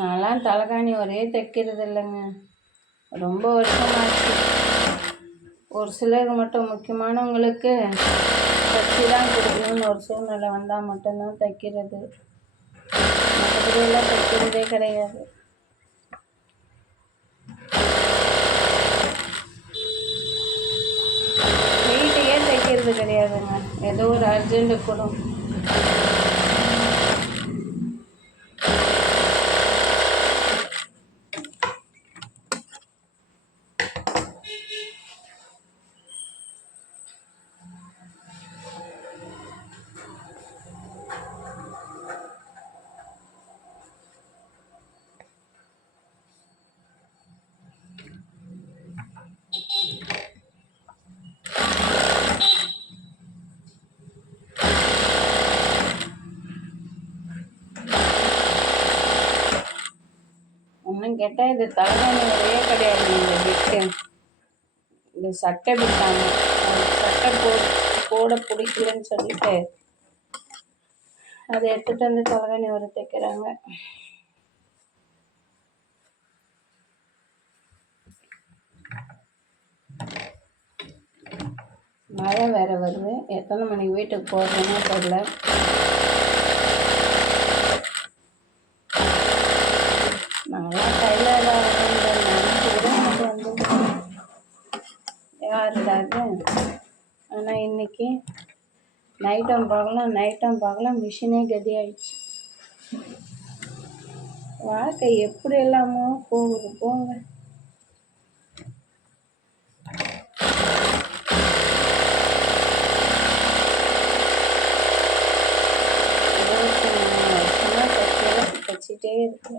நான்லாம் தலைகாணி ஒரே தைக்கிறது இல்லைங்க, ரொம்ப வருஷமாச்சு. ஒரு சிலருக்கு மட்டும் முக்கியமானவங்களுக்கு தைச்சி தான் கொடுக்கணும்னு ஒரு சூழ்நிலை வந்தால் மட்டும்தான் தைக்கிறது, மற்றபடியெல்லாம் தைக்கிறதே கிடையாது. வீட்டையே தைக்கிறது கிடையாதுங்க, ஏதோ ஒரு அர்ஜென்ட்டு கூட. ஒன்றும் கேட்டால் இது தலைகாணி ஒரே கிடையாது. இந்த பிட்டு, இந்த சட்டை பிட்டாங்க, சட்டை போட பிடிக்கலன்னு சொல்லிட்டு அதை எடுத்துகிட்டு வந்து தலைகாணி வர தைக்கிறாங்க. மழை வேற வருது, எத்தனை மணிக்கு வீட்டுக்கு போகிறதுன்னு தெரியல. நாங்களாம் டைலர் வந்து யாருடாது. ஆனால் இன்னைக்கு நைட்டும் பார்க்கலாம் மிஷினே கதி ஆயிடுச்சு. வாழ்க்கை எப்படி எல்லாமோ போகுது போங்க. தைச்சிட்டே இருக்கு.